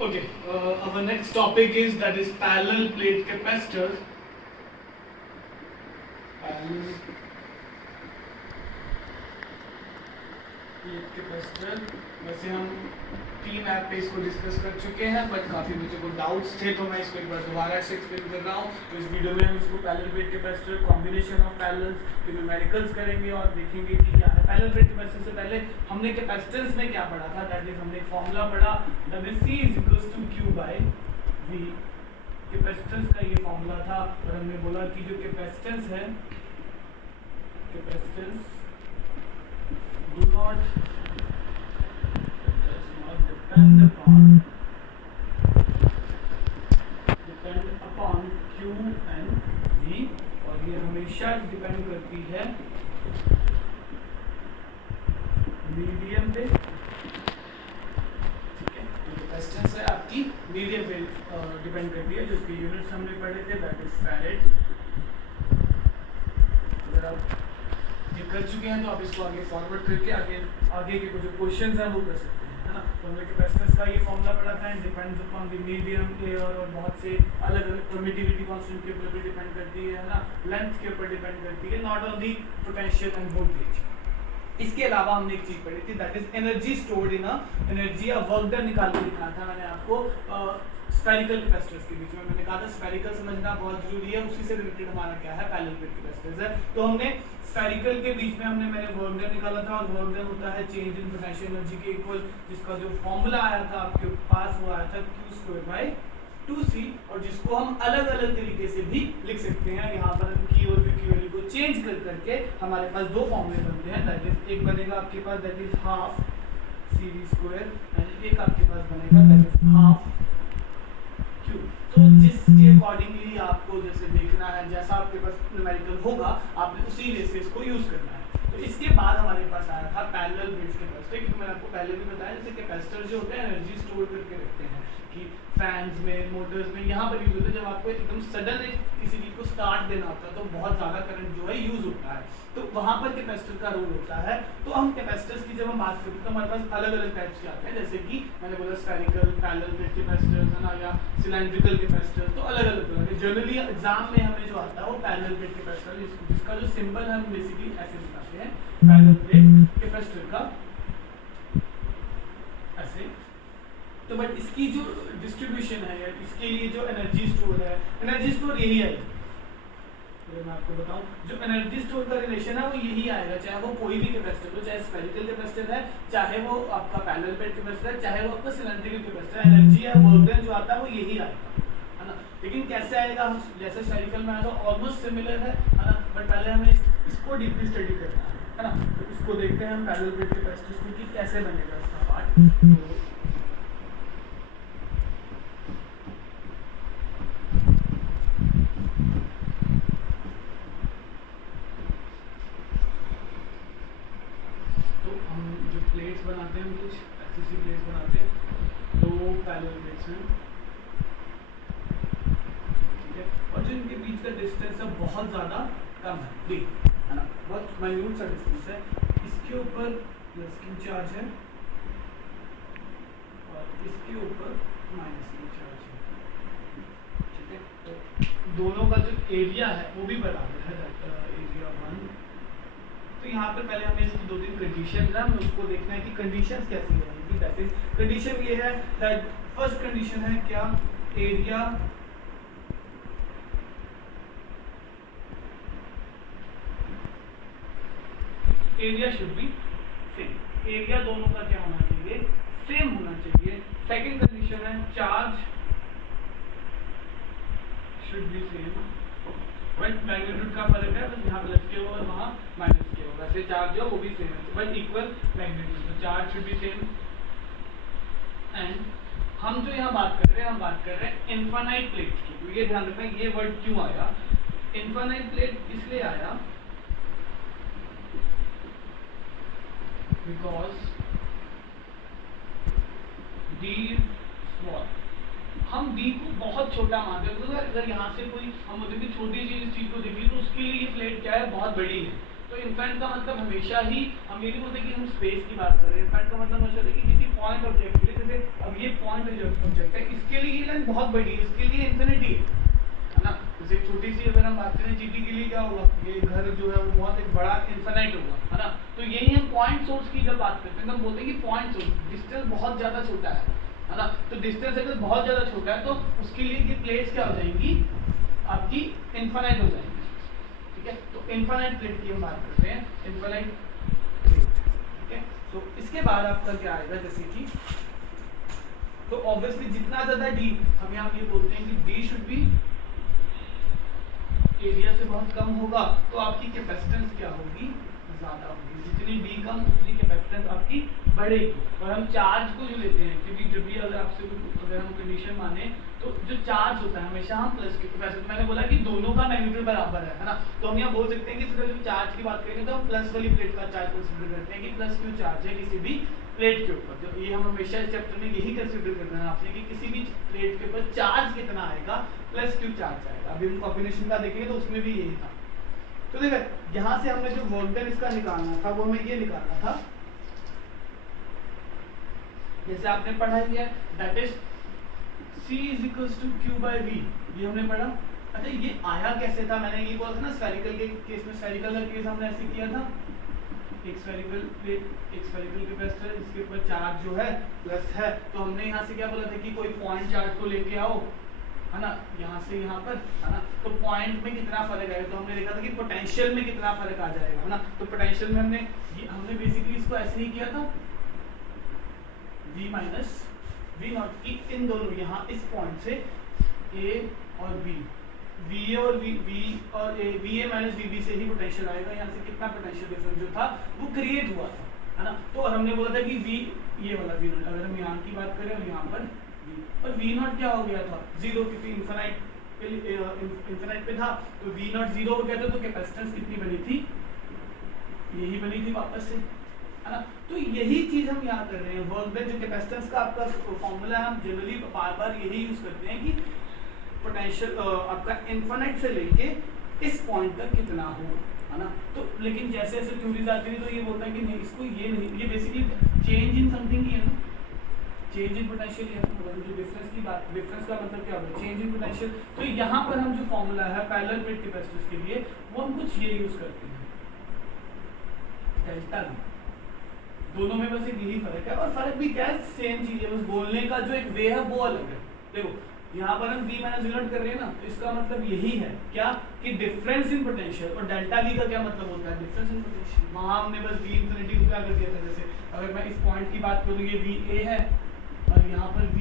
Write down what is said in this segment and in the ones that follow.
Okay, our next topic is that is parallel plate capacitor. Parallel plate capacitor. वैसे हम 3 app पे इसको discuss कर चुके हैं, बट काफ़ी बच्चों को डाउट्स थे, तो मैं इसको एक बार दोबारा से एक्सप्लेन कर रहा हूँ। तो इस वीडियो में हम इसको parallel plate capacitor, combination of parallels के न्यूमेरिकल्स करेंगे और देखेंगे कि क्या है पैरेलल प्लेट कैपेसिटर। से पहले हमने कैपेसिटेंस में क्या पढ़ा था, दैट इज हमने एक फॉर्मूला पढ़ा, that is C is equals to Q by V। Capacitance का ये फॉर्मूला था और हमने बोला कि जो कैपेसिटेंस है, capacitance do not depend upon Q and V, और ये हमेशा डिपेंड करती है मीडियम पे। ठीक है, तो कैपेसिटेंस है आपकी मीडियम पे डिपेंड करती है, जो कि यूनिट्स हमने पढ़े थे, दैट इज फैरेड। अगर आप ये कर चुके हैं तो आप इसको आगे फॉरवर्ड करके आगे के जो क्वेश्चंस हैं वो कर सकते हैं, है ना। तो हमने कैपेसिटेंस का ये फॉर्मूला पढ़ा था, and depends upon the medium air, और बहुत से अलग अलग परमिटिविटी कांस्टेंट के ऊपर भी डिपेंड करती है ना, लेंथ के ऊपर डिपेंड करती है, not on the potential end voltage. इसके अलावा हमने एक चीज पढ़ी थी, that is energy stored in energy या वर्क डन निकाल के दिखाना था मैंने आपको स्फेरिकल कैपेसिटर्स के बीच में। मैंने कहा था स्फेरिकल समझना बहुत जरूरी है, उसी से रिलेटेड हमारा क्या है पैरेलल प्लेट कैपेसिटर्स है। तो हमने स्फेरिकल के बीच में मैंने वर्क डन निकाला था, और वर्क डन होता है चेंज इन पोटेंशियल एनर्जी के इक्वल, जिसका जो फॉर्मूला आया था आपके पास वो आया था Q²/2C, और जिसको हम अलग अलग तरीके से भी लिख सकते हैं। यहाँ पर हम Q और V की वैल्यू को चेंज कर करके हमारे पास दो फॉर्मूले बनते हैं, दैट इज एक बनेगा आपके पास that is half CV², and एक आपके पास बनेगा दैट इज हाफ Q। तो जिसके अकॉर्डिंगली आपको जैसे देखना है, जैसा आपके पास न्यूमेरिकल होगा, आपने उसी बेसिस को यूज करना है। तो इसके बाद हमारे पास आया था पैरेलल प्लेट कैपेसिटर, क्योंकि मैंने आपको पहले भी बताया जैसे कैपेसिटर जो होते हैं एनर्जी स्टोर करके रखते हैं, कि फैंस में, मोटर्स में यहाँ पर यूज होता है। जब आपको एकदम सडन किसी चीज को स्टार्ट देना होता है तो बहुत ज्यादा करंट जो है यूज होता है, तो वहां पर कैपेसिटर का रोल होता है। तो हम कैपेसिटर्स की जब हम बात करते हैं तो हमारे पास अलग अलग टाइप्स के आते हैं, जैसे कि मैंने बोला स्फेरिकल पैरेलल प्लेट कैपेसिटर्स है ना, या सिलेंड्रिकल कैपेसिटर, तो अलग अलग तरह के। जनरली एग्जाम में हमें जो आता है वो पैरेलल प्लेट कैपेसिटर, जिसका जो सिंबल है हम बेसिकली ऐसे दिखाते हैं पैरेलल प्लेट कैपेसिटर का, ऐसे। तो बट इसकी जो डिस्ट्रीब्यूशन है, या इसके लिए जो एनर्जी स्टोर है, एनर्जी स्टोर यही आएगी। तो मैं आपको बताऊं, जो एनर्जी स्टोर का रिलेशन है वो यही आएगा, चाहे वो कोई भी कैपेसिटर हो, चाहे स्फेरिकल कैपेसिटर है, चाहे वो आपका पैरेलल प्लेट कैपेसिटर है, चाहे वो आपका सिलेंड्रिकल कैपेसिटर है, एनर्जी या वर्क डन जो आता है वो यही आएगा, है ना। लेकिन कैसे आएगा, हम जैसे स्फेरिकल में आया तो ऑलमोस्ट सिमिलर है ना, बट पहले हमें इसको डीपली स्टडी करना है ना। तो इसको देखते हैं हम पैरेलल प्लेट कैपेसिटर्स में कि कैसे बनेगा इसका पार्ट। प्लेट्स बनाते हैं, कुछ ऐसी सी प्लेट्स बनाते हैं, दो पैरेलल प्लेट्स हैं, ठीक है, और जो इनके बीच का डिस्टेंस है बहुत ज़्यादा कम है, d, है ना, बहुत माइन्यूट सा डिस्टेंस है। इसके ऊपर प्लस Q चार्ज है और इसके ऊपर माइनस Q चार्ज है, ठीक है। तो दोनों का जो एरिया है वो भी बराबर है, एरिया 1। तो यहाँ पर पहले हमें इसकी 2-3 कंडीशन है, हमें उसको देखना है कि कंडीशंस कैसी रहेंगी। दैट इज कंडीशन ये है दैट फर्स्ट कंडीशन है क्या, area should be same, area दोनों का क्या होना चाहिए, सेम होना चाहिए। सेकंड कंडीशन है charge should be same, but magnitude का फर्क है, बस यहाँ प्लस के होगा वहाँ माइनस के होगा, वैसे चार्ज जो वो भी सेम है, बट इक्वल मैग्नीट्यूड, तो charge should be same. And हम जो यहाँ बात कर रहे हैं, हम बात कर रहे हैं इनफाइनाइट प्लेट्स की। तो ये ध्यान रखना ये वर्ड क्यों आया, इनफाइनाइट प्लेट इसलिए आया बिकॉज d is small। हम d को बहुत छोटा मानते हैं, अगर यहाँ से कोई हम छोटी चीज को देखिए तो उसके लिए ये प्लेट क्या है, बहुत बड़ी है। तो इनफाइनाइट का मतलब हमेशा ही हम ये नहीं बोलते कि हम स्पेस की बात कर रहे हैं। इनफाइनाइट का मतलब हमेशा कि किसी पॉइंट ऑब्जेक्ट के लिए, जैसे अब ये पॉइंट ऑब्जेक्ट है, इसके लिए ये लाइन बहुत बड़ी है, इसके लिए इन्फिनिटी है ना। जैसे छोटी सी अगर हम बात करें चीटी के लिए क्या होगा, ये घर जो है वो बहुत एक बड़ा इन्फिनाइट होगा, है ना। तो यही हम पॉइंट सोर्स की जब बात करते हैं तो हम बोलते हैं कि पॉइंट सोर्स डिस्टेंस बहुत ज्यादा छोटा है ना। तो डिस्टेंस अगर बहुत ज्यादा छोटा है तो उसके लिए ये प्लेट्स क्या हो जाएंगी, आपकी इन्फिनाइट हो जाएंगी, ठीक है। तो इन्फिनाइट प्लेट की हम बात करते हैं, इन्फिनाइट प्लेट, ठीक है। तो इसके बाद आपका क्या आएगा, जैसे कि तो ऑब्वियसली जितना ज्यादा डी, हम यहाँ ये बोलते हैं कि डी शुड बी एरिया से बहुत कम होगा, तो आपकी कैपेसिटेंस क्या होगी, ज्यादा होगी। जितनी डी कम उतनी कैपेसिटेंस आपकी बढ़ेगी। और हम चार्ज को जो लेते हैं, क्योंकि जब भी अगर आपसे अगर हम कंडीशन माने तो जो चार्ज होता है हमेशा हम प्लस के, वैसे तो मैंने बोला कि दोनों का मैग्नीट्यूड बराबर है ना। तो हम यहाँ बोल सकते हैं कि सिर्फ जो चार्ज की बात करेंगे तो हम प्लस वाली प्लेट का चार्ज कंसीडर करते हैं कि प्लस क्यू चार्ज है किसी भी प्लेट के ऊपर। जो ये हम हमेशा इस चैप्टर में यही कंसीडर करना है आपने कि किसी भी प्लेट के ऊपर चार्ज कितना आएगा, प्लस क्यू चार्ज आएगा। अभी हम कॉम्बिनेशन का देखेंगे तो उसमें भी यही था। तो देखिए यहाँ से हमने जो वर्क डन इसका निकालना था वो हमें ये निकालना था, जैसे आपने पढ़ा ही है, that is C is equals to Q by V, ये हमने पढ़ा। अच्छा ये आया कैसे था, मैंने ये बोला था ना स्फेरिकल के केस में, स्फेरिकल का केस हमने ऐसे किया था, एक स्फेरिकल कैपेसिटर, इसके ऊपर चार्ज जो है प्लस है, तो हमने यहाँ से क्या बोला था कि कोई पॉइंट चार्ज को लेके आओ, है ना, यहाँ से यहाँ पर, है ना। तो पॉइंट में कितना फर्क आएगा, तो हमने देखा था कि पोटेंशियल में कितना फर्क आ जाएगा, है ना। तो पोटेंशियल में हमने बेसिकली इसको ऐसे ही किया था, V माइनस V नॉट की इन दोनों यहाँ इस पॉइंट से A और B, VA और V और A, VA माइनस VB से ही पोटेंशियल आएगा। यहाँ से कितना पोटेंशियल डिफरेंस जो था वो क्रिएट हुआ था, है ना। तो हमने बोला था कि V ये वाला V नॉट, अगर हम यहाँ की बात करें और यहाँ पर V, और V नॉट क्या हो गया था, जीरो, क्योंकि इन्फिनाइट पे था, तो V नॉट जीरो हो गया था। तो कैपेसिटेंस कितनी बनी थी, यही बनी थी वापस से, है ना। तो यही चीज हम यहाँ कर रहे हैं। वर्क डन जो कैपेसिटेंस का आपका फॉर्मूला है, हम जनरली बार बार यही यूज करते हैं कि पोटेंशियल आपका इन्फिनाइट से लेके इस पॉइंट तक कितना हो, है ना। तो लेकिन जैसे जैसे थ्योरीज आती है तो ये बोलता है कि नहीं, इसको ये नहीं, ये बेसिकली चेंज इन समथिंग ही है ना, चेंज इन पोटेंशियल है, मतलब जो डिफरेंस की बात, डिफरेंस का मतलब क्या होता है, चेंज इन पोटेंशियल। तो यहाँ पर हम जो फॉर्मूला है पैरेलल प्लेट कैपेसिटर्स के लिए, वो हम कुछ ये यूज करते हैं, डेल्टा V। दोनों में बस एक यही फर्क है, और फर्क भी क्या है, सेम चीज है, बस बोलने का जो एक वे है वो अलग है। देखो यहाँ पर हम V माइनस V नॉट कर रहे हैं ना, तो इसका मतलब यही है क्या कि डिफरेंस इन पोटेंशियल, और डेल्टा V का क्या मतलब होता है, डिफरेंस इन पोटेंशियल। वहां हमने बस V इंफिनिटी को क्या कर दिया था, जैसे अगर मैं इस पॉइंट की बात करूँ, ये VA है और यहाँ पर V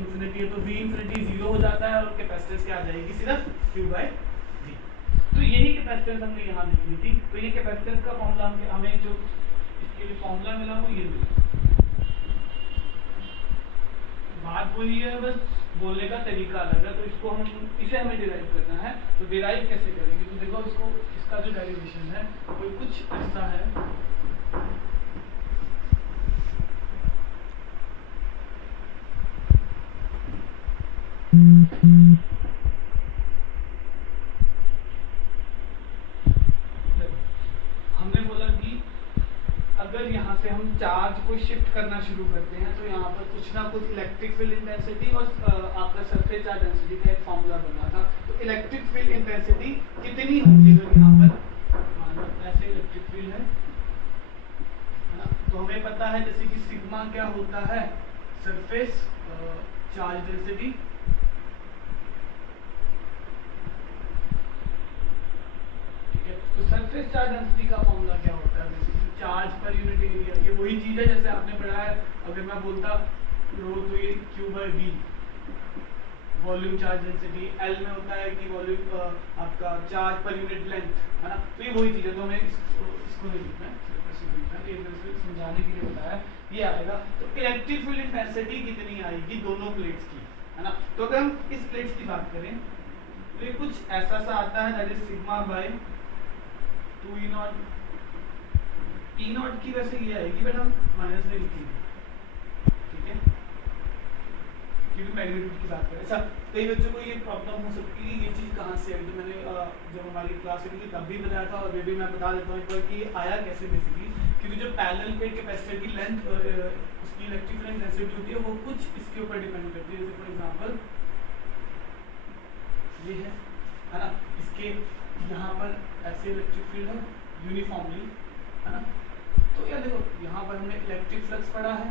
इंफिनिटी है, तो V इंफिनिटी जीरो हो जाता है और कैपेसिटेंस क्या आ जाएगी, सिर्फ Q by V। तो यही कैपेसिटेंस हमने यहाँ लिखी थी। तो ये कैपेसिटेंस का फॉर्मूला हमें जो इसके लिए फॉर्मूला मिला वो ये मिला। बात वही है, बस बोलने का तरीका अलग है। तो इसको इसे हमें डिराइव करना है, तो डिराइव कैसे करेंगे, तो देखो इसको, इसका जो डेरिवेशन है वो कुछ ऐसा है, हमने बोला कि अगर यहाँ से हम चार्ज को शिफ्ट करना शुरू करते हैं तो यहाँ पर कुछ ना कुछ इलेक्ट्रिक फील्ड इंटेंसिटी और आपका सरफेस चार्ज डेंसिटी का एक फॉर्मूला बना था। तो इलेक्ट्रिक फील्ड इंटेंसिटी कितनी होगी, अगर यहाँ पर मान लो ऐसे इलेक्ट्रिक फील्ड है ना, तो हमें पता है जैसे कि सिग्मा क्या होता है, सरफेस चार्ज डेंसिटी, तो सरफेस चार्ज डेंसिटी का फॉर्मूला क्या होता है, basically charge per unit area. ये वही चीज है जैसे आपने पढ़ा है, अगर मैं बोलता रो तो ये Q by V volume charge density, L में होता है कि वॉल्यूम आपका चार्ज पर यूनिट लेंथ, है ना। तो ये वही चीज है, तो हमें इसको नहीं लिखना है, ये समझाने के लिए बताया, ये आएगा। तो इलेक्ट्रिक फील्ड इंटेंसिटी कितनी आएगी दोनों प्लेट्स की, है ना। तो अगर हम इस प्लेट्स की बात करें तो ये कुछ ऐसा सा आता है, that is sigma bye 2 E not, E not की वैसे ये आएगी बट हम माइनस में लिखेंगे, ठीक है। क्योंकि मैग्नीट्यूड की बात करें। अच्छा, कई बच्चों को ये प्रॉब्लम हो सकती है ये चीज़ कहाँ से आई, तो मैंने जब हमारी क्लास हुई थी तब भी बताया था, और ये भी मैं बता देता हूँ एक बार कि आया कैसे बेसिकली। क्योंकि जो पैरेलल प्लेट कैपेसिटर की लेंथ उसकी इलेक्ट्रिक फील्ड इंटेंसिटी होती है वो कुछ इसके ऊपर डिपेंड करती है। जैसे फॉर एग्जांपल ये है ना, इसके यहाँ पर ऐसे इलेक्ट्रिक फील्ड है यूनिफॉर्मली, है ना। तो यार देखो यहाँ पर हमने इलेक्ट्रिक फ्लक्स पढ़ा है,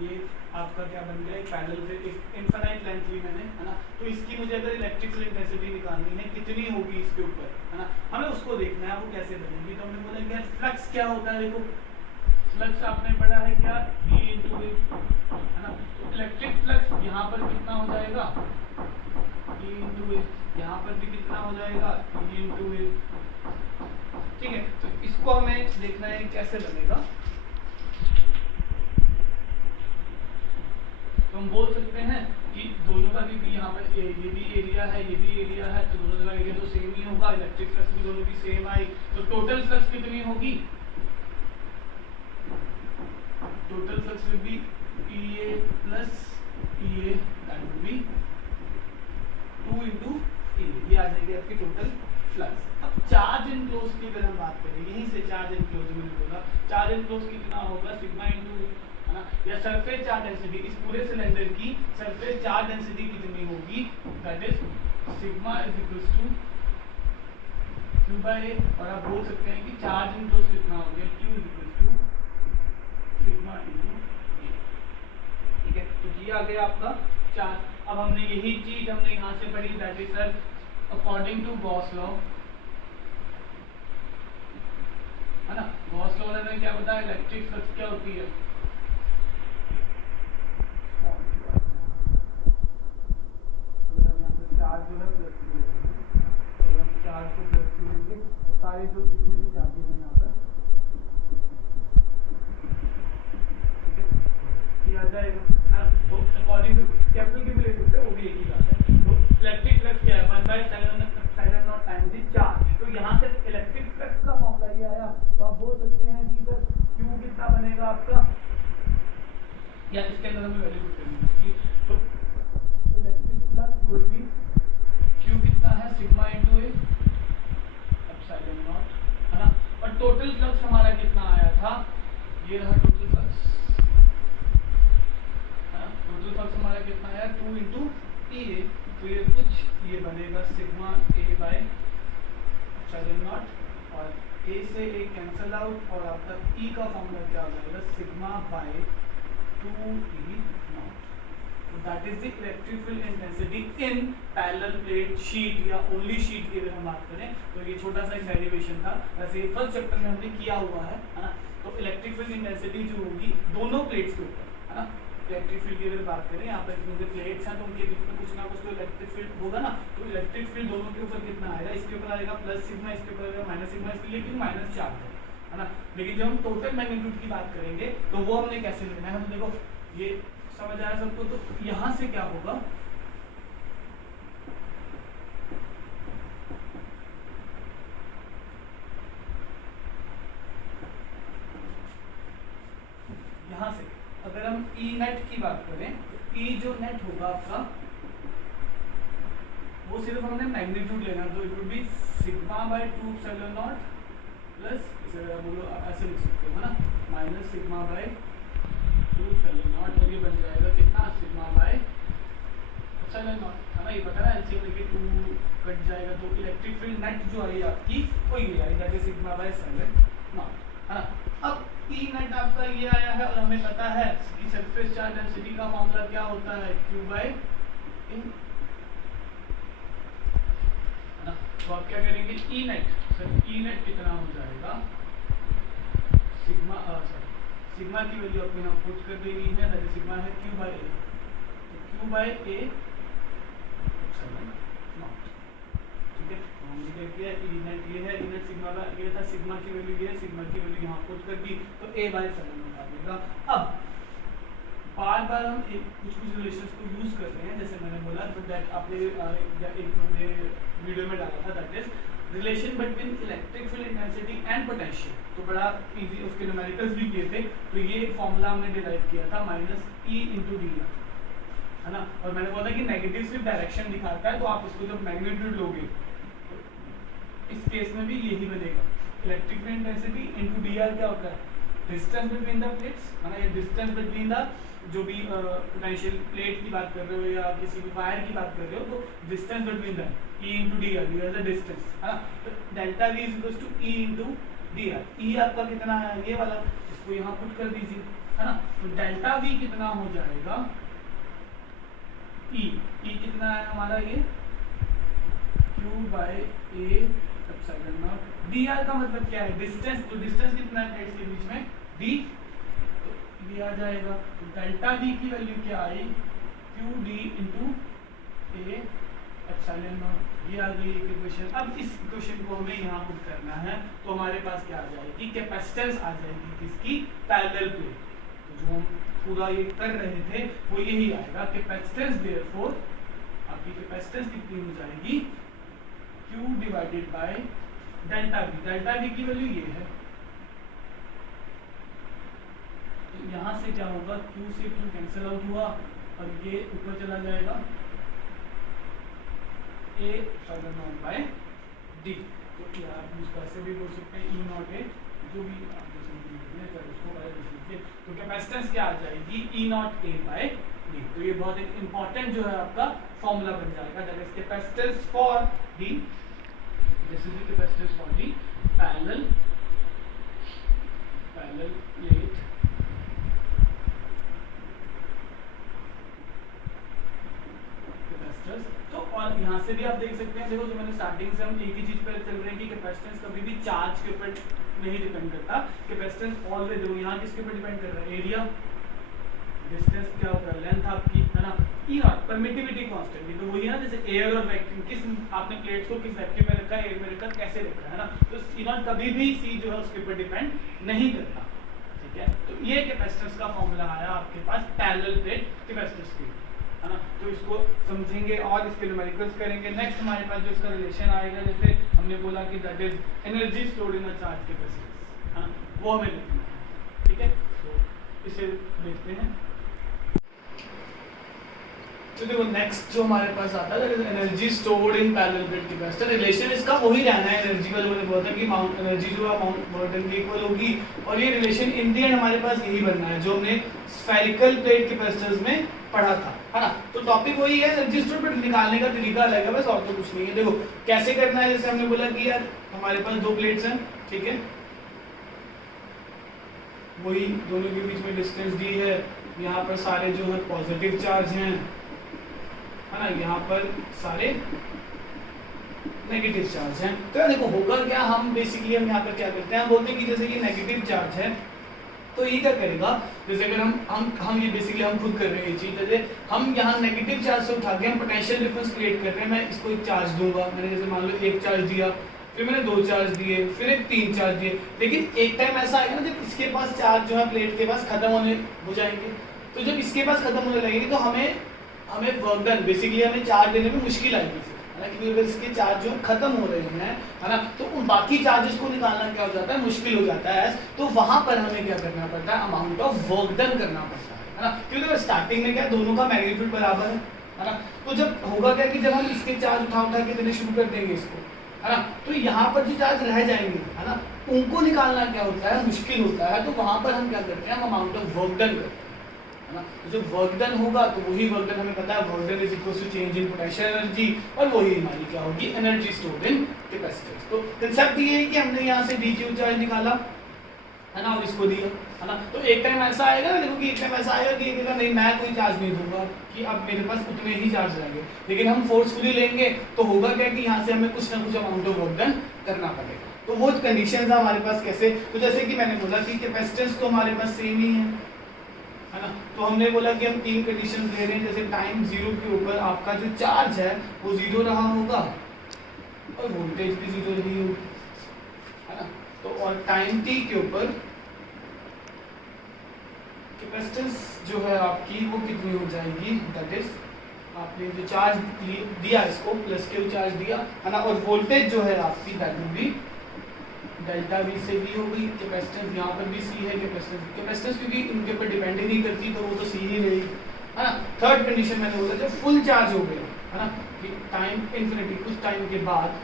ये आपका क्या बन गया एक पैरेलल प्लेट, एक इनफाइनाइट लेंथ ली मैंने, है ना। तो इसकी मुझे अगर इलेक्ट्रिक फील्ड इंटेंसिटी निकालनी है कितनी होगी इसके ऊपर, है ना, हमें उसको देखना है वो कैसे बनेगी। तो हमने बोला कि फ्लक्स क्या होता है, देखो फ्लक्स आपने पढ़ा है क्या, E into A, है ना। तो इलेक्ट्रिक फ्लक्स यहाँ पर कितना हो जाएगा, E into A, यहाँ पर भी कितना हो जाएगा, E into A, ठीक है। तो इसको हमें देखना है कैसे बनेगा। तो हम बोल सकते हैं कि दोनों का भी यहाँ पर ये भी एरिया है, ये भी एरिया है, तो दोनों का एरिया तो सेम ही होगा, इलेक्ट्रिक फ्लक्स भी दोनों की सेम आई, तो टोटल फ्लक्स कितनी होगी, total flux will be EA plus EA, that will be 2 into EA, ये आ जाएगी आपकी टोटल फ्लक्स। अब चार्ज इनक्लोज की अगर हम बात करें, यहीं से चार्ज इनक्लोज में होगा, चार्ज इनक्लोज कितना होगा, सिग्मा इनटू, है ना, या सरफेस चार्ज डेंसिटी, इस पूरे सिलेंडर की सरफेस चार्ज डेंसिटी कितनी होगी, that is sigma is equals to Q by A, और आप बोल सकते हैं कि चार्ज इनक्लोज कितना हो गया, Q is equals to sigma into A, ठीक है। तो ये आ गया आपका चार्ज। अब हमने यही चीज हमने यहाँ से पढ़ी, that is sir according to Gauss law, है ना। गॉस लॉ ने क्या बताया, इलेक्ट्रिक फ्लक्स क्या होती है, चार्ज जो है प्लस Q लेंगे, अगर हम चार्ज को प्लस Q लेंगे तो सारे जो जितने भी चार्जेस हैं यहाँ पर, ठीक है, ये आ जाएगा, हाँ। तो अकॉर्डिंग टू कैपिटल की भी ले सकते हैं, वो भी एक ही बात है। तो इलेक्ट्रिक फ्लक्स क्या है, 1/7 टाइम द चार्ज। तो यहाँ से इलेक्ट्रिक फ्लक्स का फॉर्मूला ये आया, तो आप बोल सकते हैं कि सर Q कितना बनेगा आपका, या इसके अंदर हमें वैल्यू पुट करनी है, तो electric flux would be Q कितना है, sigma into A epsilon not, है ना। और टोटल फ्लक्स हमारा कितना आया था, ये रहा टोटल फ्लक्स, है ना। टोटल फ्लक्स हमारा कितना आया 2 into EA, तो ये कुछ ये बनेगा sigma A bye epsilon not, और A से A कैंसल आउट, और आपका E का फॉर्मूला क्या हो जाएगा, sigma bye 2E not. That is the electric field intensity in parallel plate sheet या only sheet की अगर हम बात करें, तो ये छोटा सा एक डेरिवेशन था, वैसे फर्स्ट चैप्टर में हमने किया हुआ है ना। तो इलेक्ट्रिक फील्ड इंटेंसिटी जो होगी दोनों प्लेट्स के ऊपर, है ना। इलेक्ट्रिक फील्ड की अगर बात करें, यहाँ पर क्योंकि प्लेट्स हैं तो उनके बीच में कुछ ना कुछ तो इलेक्ट्रिक फील्ड होगा ना, तो इलेक्ट्रिक फील्ड दोनों के ऊपर कितना आएगा, इसके ऊपर आएगा प्लस सिग्मा, इसके ऊपर आएगा माइनस सिग्मा, इसके लिए माइनस चार्ज है ना। लेकिन जब हम टोटल मैग्नीट्यूड की बात करेंगे तो वो हमने कैसे लेना है, हम देखो ये समझ आया सबको। तो यहां से क्या होगा, यहां से अगर हम E नेट की बात करें, तो E जो नेट होगा आपका वो सिर्फ हमने मैग्नीट्यूड लेना, तो it would B sigma bye 2 epsilon not plus, इसे बोलो ऐसे लिख सकते हो, है ना, minus sigma bye 2 epsilon not, और ये बन जाएगा कितना, सिग्मा बाय एप्सिलॉन नॉट, है ना। ये पता है एलसीएम लेके 2 कट जाएगा, तो इलेक्ट्रिक फील्ड नेट जो आई आपकी वो ये I, that is sigma by epsilon not, है ना। अब E नेट आपका ये आया है, और हमें पता है कि सरफेस चार्ज डेंसिटी का फॉर्मूला क्या होता है, Q बाय A, है ना। तो आप क्या करेंगे, E net, sir E net कितना हो जाएगा, सिग्मा, सिग्मा की वैल्यू आपको यहाँ पुट कर देनी है, दैट इज सिग्मा है Q बाय A, तो Q by A epsilon naught, ठीक है। तो हमने क्या किया, E नेट ये है, E नेट सिग्मा का ये था, सिग्मा की वैल्यू ये है, सिग्मा की वैल्यू यहाँ पुट कर दी, तो A बाय एप्सिलॉन नॉट आ जाएगा। अब बार बार हम कुछ रिलेशंस को यूज कर रहे हैं, जैसे मैंने बोला, तो दैट आपने एक मैंने वीडियो में डाला था, that is relation between electric field intensity and potential, तो बड़ा इजी, उसके न्यूमेरिकल्स भी किए थे, तो ये फॉर्मूला हमने डिराइव किया था -E × dr, है ना। और मैंने बोला कि नेगेटिव सिर्फ डायरेक्शन दिखाता है, तो आप इसको जब मैग्नीट्यूड लोगे तो इस केस में भी यही बनेगा, इलेक्ट्रिक फील्ड इंटेंसिटी × dr क्या होता है, डिस्टेंस बिटवीन द प्लेट्स, है ना, ये डिस्टेंस बिटवीन द जो भी पोटेंशियल प्लेट की बात कर रहे हो या किसी भी वायर की बात कर रहे हो, तो distance between the E × dr, dr is the distance, है ना। तो delta V is equal to E × dr, E आपका कितना है, ये वाला, इसको यहाँ पुट कर दीजिए, है ना। तो डेल्टा V कितना हो जाएगा, E कितना है हमारा, ये Q/A एप्सिलॉन नॉट, dr का मतलब क्या है, डिस्टेंस, तो डिस्टेंस कितना है प्लेट्स के बीच में, d, तो ये आ जाएगा। तो डेल्टा V की वैल्यू क्या आई, QD × A एप्सिलॉन नॉट, ये आ गई एक इक्वेशन। अब इस इक्वेशन को हमें यहाँ पुट करना है, तो हमारे पास क्या आ जाएगी, कैपेसिटेंस आ जाएगी किसकी, पैरेलल प्लेट। तो जो हम पूरा ये कर रहे थे वो यही आएगा, कैपेसिटेंस देयरफॉर आपकी कैपेसिटेंस कितनी हो जाएगी, Q divided by delta V, delta V की वैल्यू ये है, तो यहाँ से क्या होगा, Q से Q कैंसिल आउट हुआ और ये ऊपर चला जाएगा A epsilon naught by D, तो क्या आप इसको ऐसे भी बोल सकते हैं E नॉट A, जो भी आप उसको लिख लीजिए। तो कैपेसिटेंस क्या आ जाएगी, E naught A by D, तो ये बहुत एक इंपॉर्टेंट जो है आपका फॉर्मूला बन जाएगा, that is capacitance for D, this is the capacitance for D parallel plate capacitors. तो और यहाँ से भी आप देख सकते हैं, देखो जो मैंने स्टार्टिंग से हम एक ही चीज पर चल रहे हैं कि कैपेसिटेंस कभी भी चार्ज के ऊपर नहीं डिपेंड करता, कैपेसिटेंस ऑलवेज, देखो यहाँ किसके ऊपर डिपेंड कर रहा है, एरिया, डिस्टेंस क्या होगा, लेंथ आपकी, है ना, E नॉट परमिटिविटी कांस्टेंट, तो वही है ना, जैसे एयर और वैक्यूम, किस आपने प्लेट्स को किस वैक्यूम में रखा है, एयर में रखा, कैसे रखा है ना, तो E नॉट कभी भी C जो है उसके ऊपर डिपेंड नहीं करता, ठीक है। तो ये कैपेसिटेंस का फॉर्मूला आया आपके पास पैरेलल प्लेट कैपेसिटेंस की, है ना। तो इसको समझेंगे और इसके न्यूमेरिकल्स करेंगे। नेक्स्ट हमारे पास जो इसका रिलेशन आएगा, जैसे हमने बोला कि that is energy stored in a charge capacitance, है ना, वो हमें लिखना है, ठीक है। तो इसे देखते हैं। तो देखो नेक्स्ट जो हमारे पास आता है energy stored in parallel plate capacitor, relation इसका वही रहना है एनर्जी का, जो मैंने बोला था कि माउंट एनर्जी जो है माउंट बर्डन के इक्वल होगी, और ये रिलेशन इन दी एंड हमारे पास यही बनना है जो हमने स्फेरिकल प्लेट कैपेसिटर्स में पढ़ा था, है ना। तो टॉपिक वही है, एनर्जी स्टोर्ड बट निकालने का तरीका अलग है बस, और तो कुछ नहीं है। देखो कैसे करना है, जैसे हमने बोला कि यार हमारे पास दो प्लेट्स हैं, ठीक है, वही दोनों के बीच में डिस्टेंस दी है, यहाँ पर सारे जो है पॉजिटिव चार्ज हैं, है ना, यहाँ पर सारे नेगेटिव चार्ज हैं। तो देखो होगा क्या, हम बेसिकली हम यहाँ पर क्या करते हैं, हम बोलते हैं कि जैसे कि नेगेटिव चार्ज है, तो ये क्या करेगा, जैसे अगर हम ये बेसिकली हम खुद कर रहे हैं ये चीज, जैसे हम यहाँ नेगेटिव चार्ज से उठा के हम पोटेंशियल डिफरेंस क्रिएट कर रहे हैं, मैं इसको एक चार्ज दूंगा, मैंने जैसे मान लो एक चार्ज दिया, फिर मैंने दो चार्ज दिए, फिर एक तीन चार्ज दिए, लेकिन एक टाइम ऐसा आएगा ना जब इसके पास चार्ज जो है प्लेट के पास खत्म होने हो जाएंगे, तो जब इसके पास खत्म होने लगेंगे तो हमें वर्क डन, बेसिकली हमें चार्ज देने में मुश्किल आएगी, है ना, क्योंकि अगर इसके चार्ज जो खत्म हो रहे हैं, है ना, तो उन बाकी चार्जेस को निकालना क्या हो जाता है, मुश्किल हो जाता है। तो वहां पर हमें क्या करना पड़ता है, अमाउंट ऑफ वर्क डन करना पड़ता है ना, क्योंकि स्टार्टिंग में क्या दोनों का मैग्नीट्यूड बराबर है ना। तो जब होगा क्या कि जब हम इसके चार्ज उठा के देने शुरू कर देंगे इसको, है ना, तो यहाँ पर जो चार्ज रह जाएंगे, है ना, उनको निकालना क्या होता है, मुश्किल होता है। तो वहां पर हम क्या करते हैं, हम अमाउंट ऑफ वर्क डन करते हैं, है ना। तो जब वर्क डन होगा तो वही वर्क डन हमें पता है, work done is equal to change in potential energy, और वही हमारी क्या होगी, एनर्जी स्टोर्ड इन कैपेसिटेंस। तो कांसेप्ट ये है कि हमने यहाँ से dq चार्ज निकाला, है ना, और इसको दिया, है ना। तो एक टाइम ऐसा आएगा ना, देखो कि एक टाइम ऐसा आएगा कि नहीं मैं कोई चार्ज नहीं दूंगा, कि अब मेरे पास उतने ही चार्ज रहेंगे, लेकिन हम फोर्सफुली लेंगे तो होगा क्या कि यहाँ से हमें कुछ ना कुछ अमाउंट ऑफ वर्क डन करना पड़ेगा। तो वो कंडीशंस है हमारे पास कैसे, तो जैसे कि मैंने बोला कि कैपेसिटेंस तो हमारे पास सेम ही है ना। तो हमने बोला कि हम तीन कंडीशंस ले रहे हैं, जैसे टाइम 0 के ऊपर आपका जो चार्ज है वो 0 रहा होगा और वोल्टेज भी 0 रही होगी, है ना। तो और टाइम t के ऊपर कैपेसिटेंस जो है आपकी वो कितनी हो जाएगी, दैट इज आपने जो चार्ज दिया इसको प्लस क्यू चार्ज दिया है ना, और वोल्टेज जो है आपकी that will be delta we से वी हो गई। कैपेसिटेंस यहाँ पर भी सी है, कैपेसिटेंस क्योंकि इनके ऊपर डिपेंड ही नहीं करती तो वो तो सी ही रहेगी, है ना। थर्ड कंडीशन मैंने बोला जब फुल चार्ज हो गया, है ना, कि टाइम इन्फिनिटी, कुछ टाइम के बाद,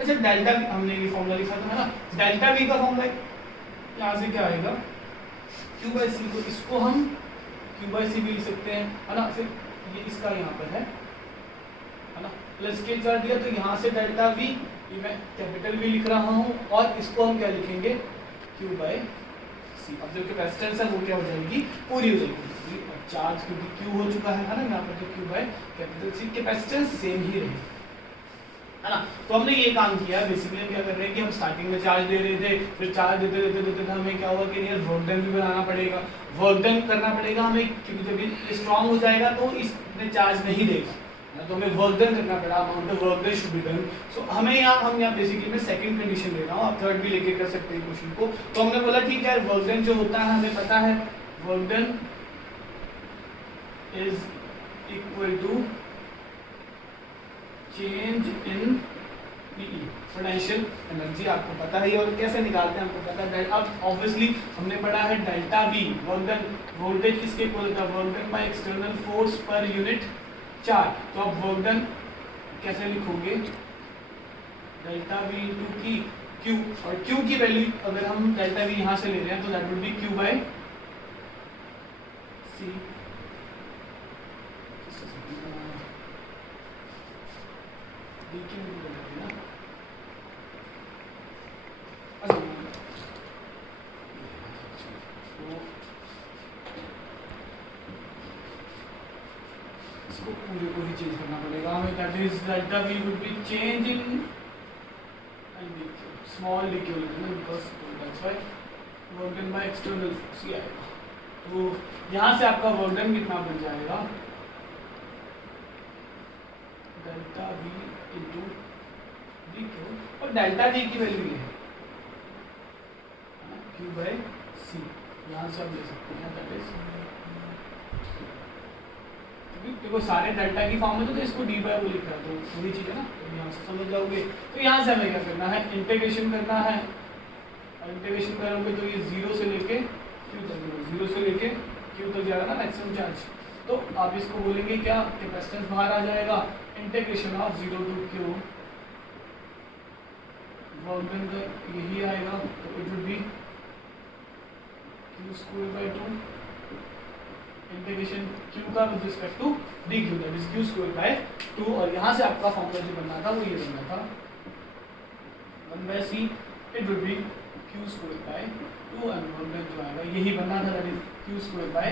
अच्छा डेल्टा वी हमने ये फॉर्मूला लिखा था, है ना, डेल्टा वी का फॉर्मूला यहाँ से क्या आएगा, क्यू बाई सी, को इसको हम क्यू बाई सी भी लिख सकते हैं, है ना। फिर ये इसका यहाँ पर है ना, प्लस के चार्ज दिया तो यहाँ से डेल्टा वी, ये मैं कैपिटल वी लिख रहा हूँ, और इसको हम क्या लिखेंगे, क्यू बाई सी। अब जो कैपेसिटेंस है वो क्या हो जाएगी, पूरी हो जाएगी, चार्ज क्योंकि क्यू हो चुका है ना यहाँ पर, तो Q by capital C, capacitance same ही रहेगी, है ना। तो हमने ये काम किया, बेसिकली हम क्या कर रहे हैं कि हम स्टार्टिंग में चार्ज दे रहे थे, फिर चार्ज देते हमें क्या हुआ कि यार वर्क डन भी बनाना पड़ेगा, वर्क डन करना पड़ेगा हमें, क्योंकि जब ये स्ट्रांग हो जाएगा तो इसमें चार्ज नहीं देगा, तो हमें वर्क डन करना पड़ा, amount of work done should be done. So हमें हम यहाँ बेसिकली मैं सेकंड कंडीशन ले रहा हूँ, आप थर्ड भी लेके कर सकते हैं क्वेश्चन को। तो हमने बोला ठीक है वर्क डन जो होता है हमें पता है, work done is equal to change in PE, potential energy, आपको पता है, और कैसे निकालते हैं आपको पता है। अब ऑब्वियसली हमने पढ़ा है delta we, work done, voltage किसके इक्वल होता है, work done by external force per unit charge. तो आप वर्क डन कैसे लिखोगे, डेल्टा वी इंटू की क्यू, और क्यू की वैल्यू अगर हम डेल्टा वी यहाँ से ले रहे हैं तो that would be Q by C. इसको पूरे को ही चेंज करना पड़ेगा हमें, that is delta V would be change in small D Q लिखना, because that's why work done by external C आएगा। तो यहाँ से आपका वर्क डन कितना बन जाएगा, delta we into D Q, और डेल्टा जी की वैल्यू है क्यू बाय सी, यहाँ से आप ले सकते हैं, दैट इज देखो सारे डेल्टा की फॉर्म में तो इसको डी बाय वो लिख रहा है, तो वही चीज़ है ना, तो यहाँ से समझ जाओगे। तो यहाँ से हमें क्या करना है, इंटीग्रेशन करना है, और इंटीग्रेशन करोगे तो ये जीरो से लेके क्यू तक, जीरो से लेके क्यू तक जाएगा ना मैक्सिमम चार्ज। तो आप इसको बोलेंगे क्या, कैपेसिटेंस बाहर आ जाएगा, integration of zero to Q, work done का यही आएगा, तो it would be Q square by 2 integration Q का with respect to D Q, that is Q square by 2, और यहाँ से आपका फॉर्मूला जो बनना था वो ये बनना था 1/c, it would be Q square by 2, and work done जो आएगा यही बनना था, that is Q square bye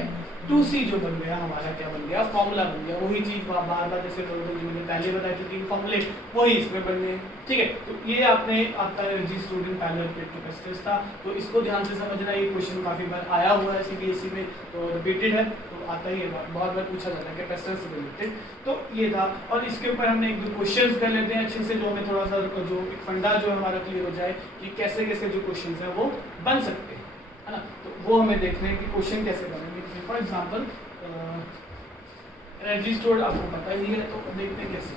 2c, जो बन गया हमारा क्या बन गया, फॉर्मूला बन गया। वही चीज़ बार बार जैसे करोगे जो मैंने पहले बताई थी 3 फॉर्मूले, वही इसमें बन गए, ठीक है। तो ये आपने आपका energy stored in parallel plate capacitance था, तो इसको ध्यान से समझना, ये क्वेश्चन काफ़ी बार आया हुआ है सीबीएसई में, तो रिपीटेड है, तो आता ही है, बहुत बार पूछा जाता है कैपेसिटेंस से रिलेटेड। तो ये था, और इसके ऊपर हमने एक दो क्वेश्चंस कर लेते हैं अच्छे से, जो हमें थोड़ा सा जो एक फंडा जो हमारा क्लियर हो जाए कि कैसे कैसे जो क्वेश्चन हैं वो बन सकते हैं, है ना। तो वो हमें देखने हैं कि क्वेश्चन कैसे बनेंगे। फॉर एग्जाम्पल एनर्जी स्टोर्ड आपको पता ही है, तो देखते हैं कैसे।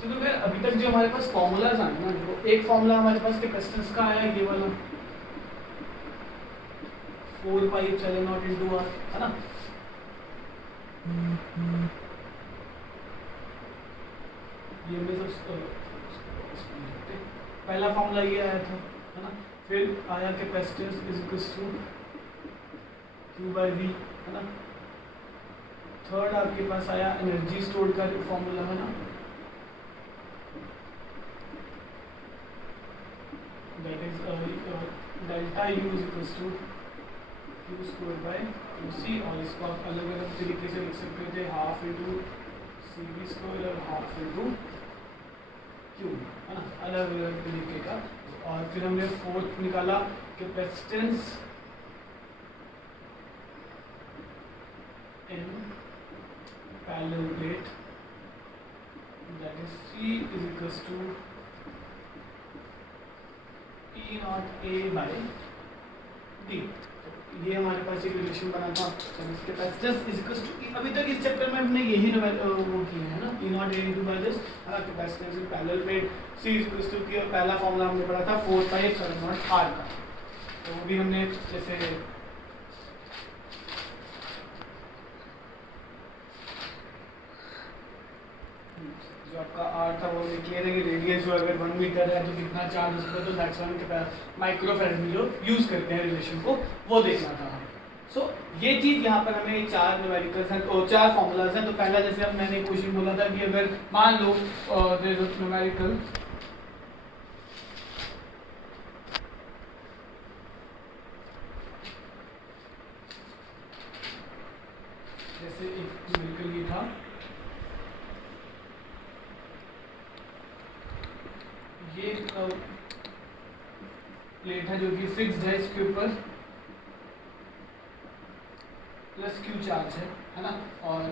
तो फिर अभी तक जो हमारे पास फॉर्मूलाज आए ना, जो एक फॉर्मूला हमारे पास कैपेसिटेंस का आया, ये वाला 4 pi epsilon naught into R, है ना। ये में सब पहला फॉर्मूला ये आया था, है ना। फिर आया capacitance is equal to Q by V, है ना। थर्ड आपके पास आया एनर्जी स्टोर्ड का जो फॉर्मूला है ना, that is delta u is equals to q square by 2c, और इसको आप अलग अलग तरीके से लिख सकते थे, half into C B square और हाफ इंटू क्यू, है ना, अलग अलग तरीके का। और फिर हमने फोर्थ निकाला capacitance in parallel plate, that is C is equals to E naught A by D। ये हमारे पास एक रिलेशन बना था कैपेसिटेंस इज इक्वल्स टू, अभी तक इस चैप्टर में हमने यही वो किए हैं ना, E naught A into by this capacitance in parallel plate C is equals to की, और पहला फॉर्मूला हमने पढ़ा था 4 पाई एप्सिलॉन नॉट R का, तो वो भी हमने जैसे जो आपका R था वो क्लियर है कि रेडियस जो अगर 1 मीटर है तो कितना चार्ज उसका, तो दैट्स वन माइक्रोफैराड में जो यूज़ करते हैं रिलेशन को, वो देखना था। सो ये चीज़ यहाँ पर हमें 4 न्यूमेरिकल्स हैं, तो 4 फॉर्मूलाज हैं। तो पहला जैसे अब मैंने क्वेश्चन बोला था कि अगर मान लो न्यूमेरिकल जैसे एक न्यूमेरिकल ये था, ये प्लेट है जो कि फिक्स्ड है, इसके ऊपर प्लस क्यू चार्ज है ना, और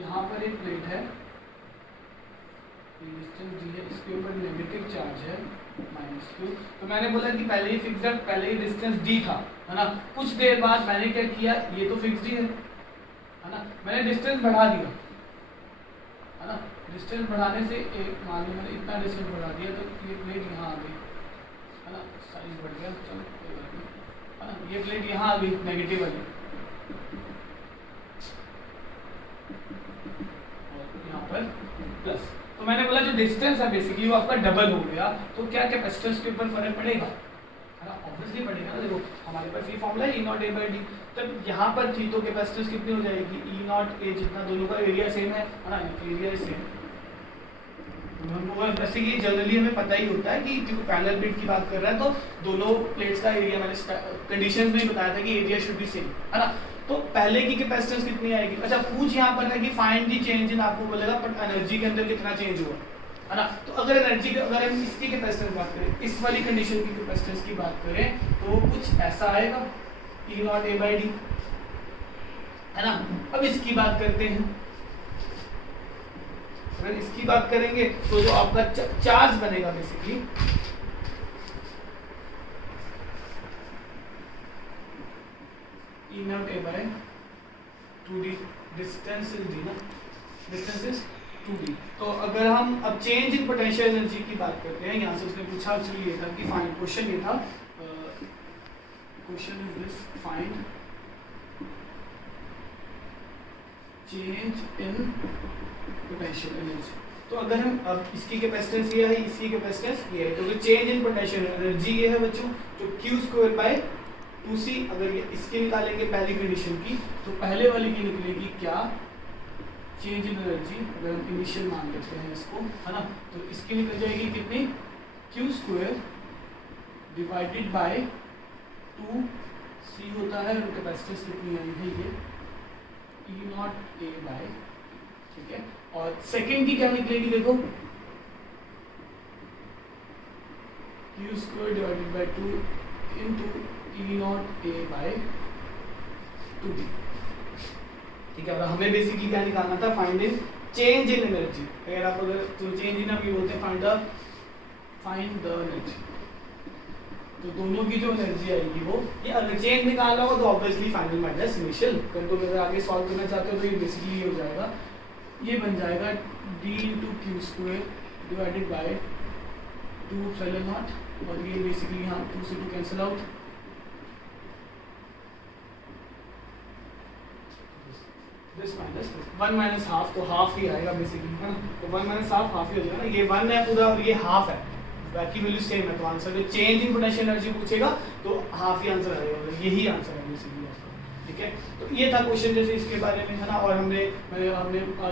यहाँ पर एक प्लेट है डिस्टेंस दी है, इसके ऊपर नेगेटिव चार्ज है माइनस क्यू। तो मैंने बोला कि पहले ही फिक्स्ड है, पहले ही डिस्टेंस डी था, है ना। कुछ देर बाद मैंने क्या किया, ये तो फिक्स्ड ही है ना, मैंने डिस्टेंस बढ़ा दिया, है ना। डिस्टेंस बढ़ाने से एक मान लो मैंने इतना डिस्टेंस बढ़ा दिया तो ये प्लेट यहाँ आ गई, है ना, साइज बढ़ गया, चलो कोई बात नहीं, है ना। ये प्लेट यहाँ आ गई नेगेटिव वाली, और यहाँ पर प्लस। तो मैंने बोला जो डिस्टेंस है बेसिकली वो आपका डबल हो गया, तो क्या कैपेसिटेंस के ऊपर फर्क पड़ेगा, है ना, ऑब्वियसली पड़ेगा ना। देखो हमारे पास ये फॉर्मूला है E naught A by D, तब यहाँ पर थी तो कैपेसिटेंस कितनी हो जाएगी, E naught A, जितना दोनों का एरिया सेम है ना, एरिया इज सेम। वैसे ये जनरली हमें पता ही होता है कि क्योंकि पैरेलल प्लेट की बात कर रहा है तो दोनों प्लेट्स का एरिया, मैंने कंडीशंस में ही बताया था कि एरिया शुड बी सेम, है ना। तो पहले की कैपेसिटेंस कितनी आएगी, अच्छा पूछ यहाँ पर है कि फाइंड दी चेंज इन, आपको बोलेगा बट एनर्जी के अंदर कितना चेंज हुआ, है ना। तो अगर एनर्जी, अगर हम इसकी कैपेसिटेंस बात करें, इस वाली कंडीशन की कैपेसिटेंस की बात करें, तो कुछ ऐसा आएगा E naught A by D, है ना। अब इसकी बात करते हैं, अगर इसकी बात करेंगे तो जो आपका चार्ज बनेगा basically E naught A by 2D, distance is D ना, डिस्टेंस इज 2D। तो अगर हम अब चेंज इन पोटेंशियल एनर्जी की बात करते हैं, यहाँ से उसने पूछा, एक्चुअली ये था कि फाइंड, क्वेश्चन ये था, question is this, find change in potential energy. तो अगर हम अब इसकी कैपेसिटेंस ये है, इसकी कैपेसिटेंस ये है, तो चेंज इन पोटेंशियल एनर्जी ये है बच्चों, जो q स्क्वायर बाय 2c, अगर ये इसकी निकालेंगे पहली कंडीशन की, तो पहले वाली की निकलेगी क्या, चेंज इन एनर्जी, अगर हम इनिशियल मान लेते हैं इसको, है ना, तो इसकी निकल जाएगी कितनी, q square divided bye 2c होता है, और कैपेसिटेंस कितनी आई है ये E naught A बाय, ठीक है। और सेकेंड की क्या निकलेगी, देखो q square divided by 2 into E naught A by 2D, ठीक है। और हमें बेसिकली क्या निकालना था, find in change in energy. अगर तो चेंज इन हम ये बोलते हैं फाइंड द एनर्जी, तो दोनों की जो एनर्जी आएगी वो, ये अगर चेंज निकालना हो तो ऑब्वियसली फाइनल माइनस इनिशियल, तो अगर आगे सॉल्व करना चाहते हो तो ये बेसिकली हो जाएगा, ये बन जाएगा D into Q square divided by 2 epsilon not, और ये बेसिकली यहाँ 2 से 2 cancel out, this minus 1 minus half, तो हाफ ही आएगा बेसिकली, है ना। तो 1 माइनस हाफ ही हो जाएगा ना, ये 1 है पूरा और ये हाफ है, बाकी वैल्यू सेम है, तो आंसर जो चेंज इन पोटेंशियल एनर्जी पूछेगा तो हाफ ही आंसर आएगा, यही आंसर है बेसिकली आपका, ठीक है। तो ये था क्वेश्चन जैसे इसके बारे में, है ना। और हमने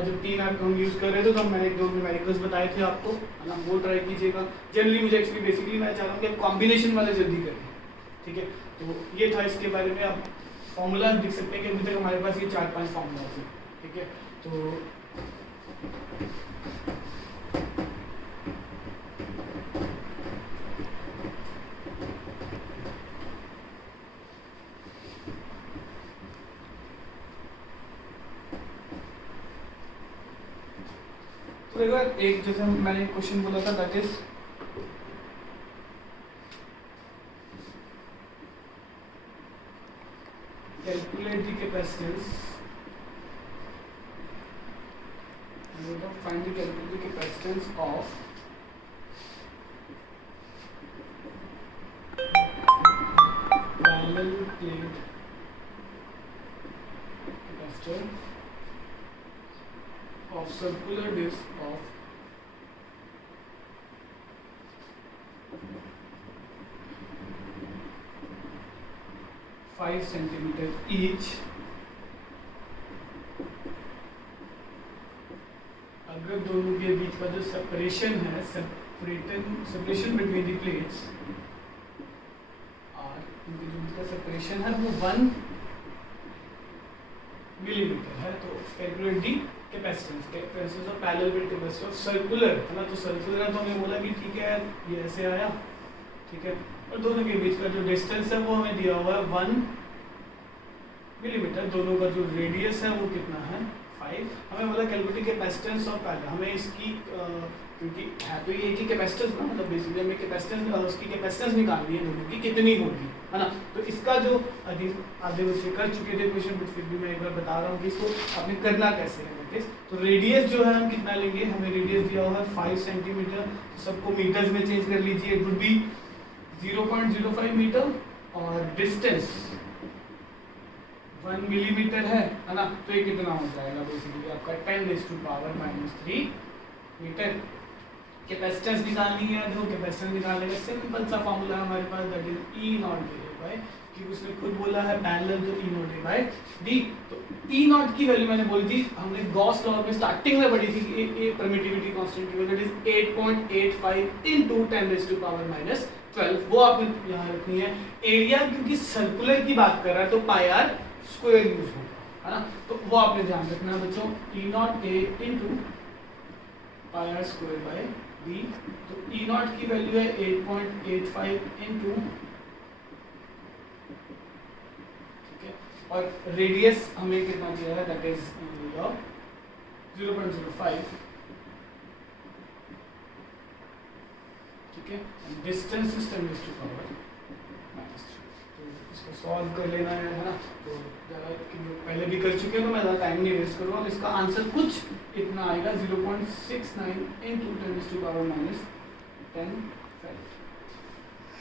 जब 3 ऐप हम यूज़ कर रहे थे तो मैंने 2 न्यूमेरिकल्स बताए थे आपको, है ना, वो ट्राई कीजिएगा। जनरली मुझे एक्चुअली बेसिकली मैं चाह रहा हूँ कि आप कॉम्बिनेशन वाले जल्दी करें, ठीक है। तो ये था इसके बारे में। आप फॉर्मूलाज देख सकते हैं कि अभी तक हमारे पास ये 4-5 फॉर्मूलाज हैं, ठीक है। तो अगर एक जैसे मैंने क्वेश्चन बोला था that is calculate the capacitance find the calculate the capacitance of parallel plate capacitor of circular disc of 5 centimeter each अगर दोनों के बीच का जो सेपरेशन है सेपरेशन बिटवीन द प्लेट्स और उनके जो बीच का सेपरेशन है वो 1 मिलीमीटर है तो calculate the capacitance of parallel plate capacitance of circular है ना। तो सर्कुलर है तो हमें बोला कि ठीक है ये ऐसे आया, ठीक है, और दोनों के बीच का जो डिस्टेंस है वो हमें दिया हुआ है 1 मिलीमीटर। दोनों का जो रेडियस है वो कितना है 5। हमें बोला कैलकुलेट कैपेसिटेंस ऑफ पैरेलल, हमें इसकी क्योंकि है तो ये कि कैपेसिटेंस ना, मतलब बेसिकली हमें कैपेसिटेंस उसकी कैपेसिटेंस निकालनी है दोनों की कितनी होगी, है ना। तो इसका जो आधे बच्चे कर चुके थे क्वेश्चन, बट फिर भी मैं एक बार बता रहा हूँ कि इसको आपने करना कैसे है। तो रेडियस जो है हम कितना लेंगे, हमें रेडियस दिया हुआ है 5 सेंटीमीटर, सबको मीटर्स में चेंज कर लीजिए, इट वुड बी 0.05 मीटर और डिस्टेंस 1 मिलीमीटर है ना। तो ये कितना हो जाएगा बेसिकली आपका 10⁻³ मीटर। कैपेसिटेंस निकालनी है, देखो कैपेसिटेंस निकालने का सिंपल सा फॉर्मूला है हमारे पास, that is E not by, क्योंकि उसने खुद बोला है पैरेलल तो E नॉट बाय D। तो E नॉट की वैल्यू मैंने बोली थी, हमने गॉस लॉ में स्टार्टिंग में पढ़ी थी कि ये परमिटिविटी कांस्टेंट की वैल्यू इज 8.85 × 10⁻12, वो आपने यहाँ रखनी है। एरिया क्योंकि सर्कुलर की बात कर रहा है तो पाई आर स्क्वायर यूज होगा, है ना, तो वो आपने ध्यान रखना है बच्चों, E naught A × pi R square by D। तो E नॉट की वैल्यू है 8.85 × और रेडियस हमें कितना दिया है, दैट इज 0.05, ठीक है। Distance is 10⁻⁻3। तो इसको सॉल्व कर लेना है ना। तो ज़्यादा पहले भी कर चुके हैं तो मैं ज़्यादा टाइम नहीं वेस्ट करूँगा। इसका आंसर कुछ इतना आएगा 0.69 × 10⁻10⁵।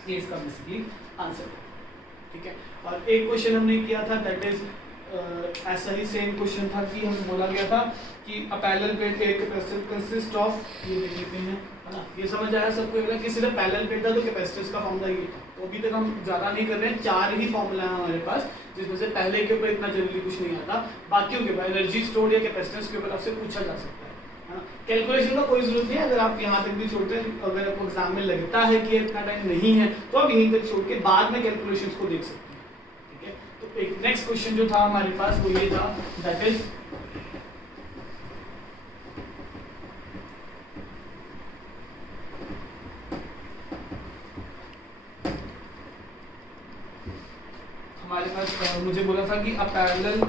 ये इसका बेसिकली आंसर है, ठीक है। और एक क्वेश्चन हमने किया था दैट इज ऐसा ही सेम क्वेश्चन था कि हमें बोला गया था कि a parallel plate capacitor consist of, ये देख लेते हैं, है ना। ये समझ आया सबको कि सिर्फ पैरेलल प्लेट था तो कैपेसिटेंस का फॉर्मूला ये था। तो अभी तक हम ज़्यादा नहीं कर रहे हैं, 4 ही फॉर्मूला है हमारे पास, जिसमें से पहले के ऊपर इतना जल्दी कुछ नहीं आता, बाकियों के ऊपर एनर्जी स्टोर या कैपेसिटेंस के ऊपर आपसे पूछा जा सकता है। कैलकुलेशन का कोई जरूरत नहीं है, अगर आप यहाँ तक भी छोड़ते हैं, अगर आपको एग्जाम में लगता है कि इतना टाइम नहीं है तो आप यहीं तक छोड़ के बाद में कैलकुलेशंस को देख सकते हैं, ठीक है। तो एक नेक्स्ट क्वेश्चन जो था हमारे पास वो ये था, दैट इज हमारे पास मुझे बोला था कि अ पैरेलल,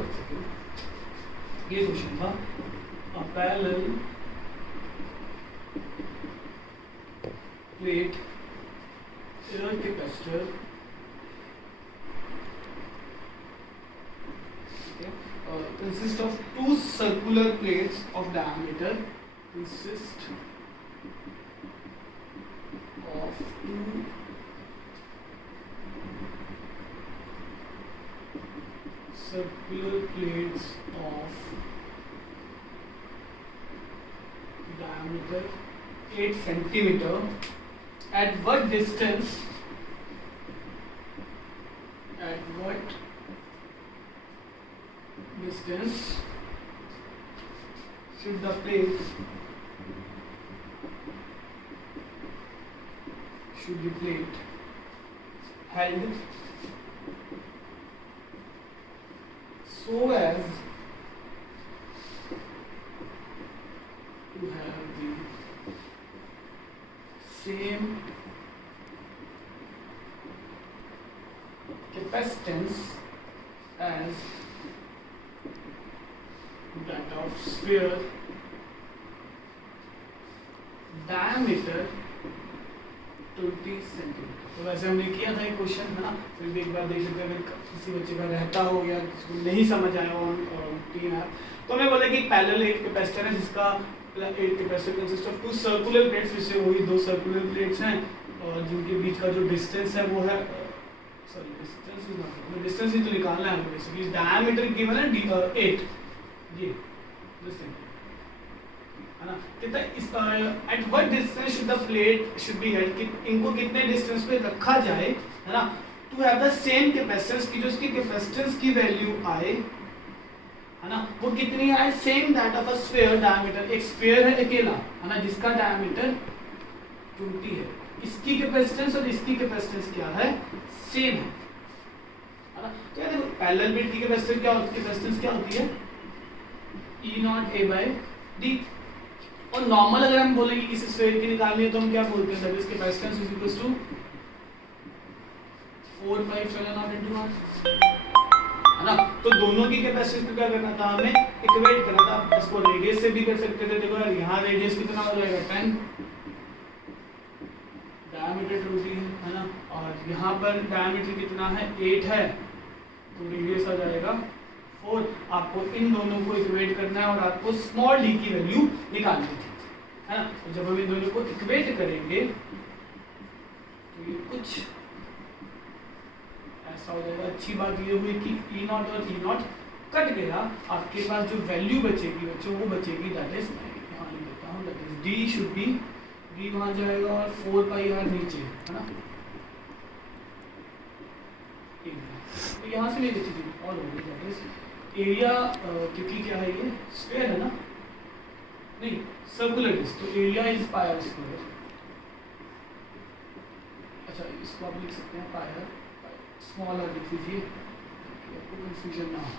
ये क्वेश्चन था, a parallel plate is a capacitor, okay, consists of 2 circular plates of diameter, consist of 2 circular plates of diameter 8 centimeter. At what distance should the plate held so as to have the same capacitance as that of sphere diameter 20 centimetre. तो वैसे हमने किया था एक question है ना, फिर भी एक बार देख लेते हैं अगर किसी बच्चे का रहता हो या किसी को नहीं समझ आया हो टीम ऐप। तो हमने बोला कि पैरेलल एक कैपेसिटर है जिसका एक capacitor consist of two circular plates, जिससे वही दो सर्कुलर प्लेट्स हैं और जिनके बीच का जो डिस्टेंस है वो है डिस्टेंस ही तो निकालना है हमें बेसिकली। डायमीटर गिवन है 8, ये है ना। कितना at what distance should the plate should be held, कि इनको कितने डिस्टेंस पे रखा जाए है ना, to have the same capacitance की जो इसकी कैपेसिटेंस की वैल्यू आए है ना, वो कितनी आए, same that of a sphere diameter. एक स्फीयर है अकेला है ना जिसका डायमीटर 20 है, इसकी कैपेसिटेंस और इसकी कैपेसिटेंस क्या है, सेम है ना। तो देखो पैरेलल प्लेट की कैपेसिटेंस क्या होती है E0a/d। और नॉर्मल अगर हम बोलेंगे किसी स्फीयर की निकालनी है तो हम क्या बोलते हैं, that is capacitance is equal to 4πε0 है ना। तो दोनों की कैपेसिटेंस को क्या करना था, हमें इक्वेट करना था। इसको रेडियस से भी कर सकते थे। देखो यार यहाँ रेडियस कितना हो जाएगा 10, डायमीटर 20 है ना, और यहाँ पर डायमीटर कितना है 8 है, तो रेडियस आ जाएगा 4। आपको इन दोनों को इक्वेट करना है और आपको स्मॉल डी की वैल्यू निकालनी थी है ना। तो जब हम इन दोनों को इक्वेट करेंगे तो ये कुछ ऐसा हो जाएगा। अच्छी बात ये हुई कि E0 और E0 कट गया, आपके पास जो वैल्यू बचेगी बच्चों वो बचेगी, दैट इज यहाँ लिख देता हूँ, that is D should be, D वहाँ जाएगा और 4πr नीचे है ना। तो यहाँ से मेरी चीज़ और होगी, दैट इज एरिया, क्योंकि क्या है ये स्क्वायर है ना, नहीं सर्कुलर डिस्क, तो एरिया इज पायर स्क्वायर। अच्छा इसको आप लिख सकते हैं पायर, स्मॉल और लिख लीजिए आपको कंफ्यूजन ना हो,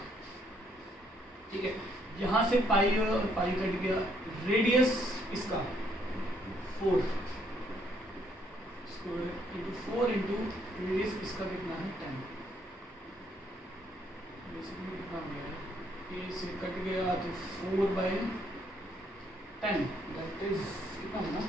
ठीक है। यहाँ से पाई और पाई कट गया, रेडियस इसका 4 इंटू रेडियस इसका कितना है 10, बेसिकली कितना हो गया, ये से कट गया तो 4/10, दैट इज कितना होना,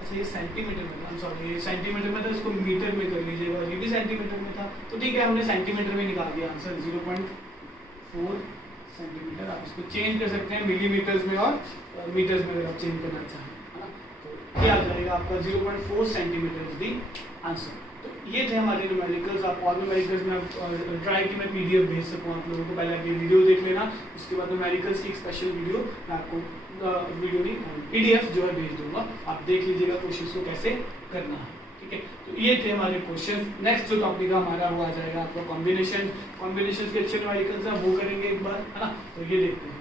अच्छा ये सेंटीमीटर में था, सॉरी ये सेंटीमीटर में था, इसको मीटर में कर लीजिएगा, ये भी सेंटीमीटर में था, तो ठीक है हमने सेंटीमीटर में निकाल दिया आंसर 0.4 सेंटीमीटर। आप इसको चेंज कर सकते हैं मिलीमीटर्स में और मीटर्स में अगर आप चेंज करना चाहें है ना, तो ये आ जाएगा आपका 0.4 सेंटीमीटर इज दी आंसर। तो ये थे हमारे न्यूमेरिकल्स। आप और न्यूमेरिकल्स में आप ट्राई कि मैं PDF भेज सकूँ आप लोगों को, पहले आप ये वीडियो देख लेना, उसके बाद न्यूमेरिकल्स की एक स्पेशल वीडियो मैं आपको वीडियो नहीं PDF जो है भेज दूंगा, आप देख लीजिएगा कोशिश को कैसे करना है, ठीक है। तो ये थे हमारे क्वेश्चन। नेक्स्ट जो टॉपिक हमारा वो आ जाएगा आपका कॉम्बिनेशन के अच्छे न्यूमेरिकल्स हैं वो करेंगे एक बार है ना, तो ये देखते हैं।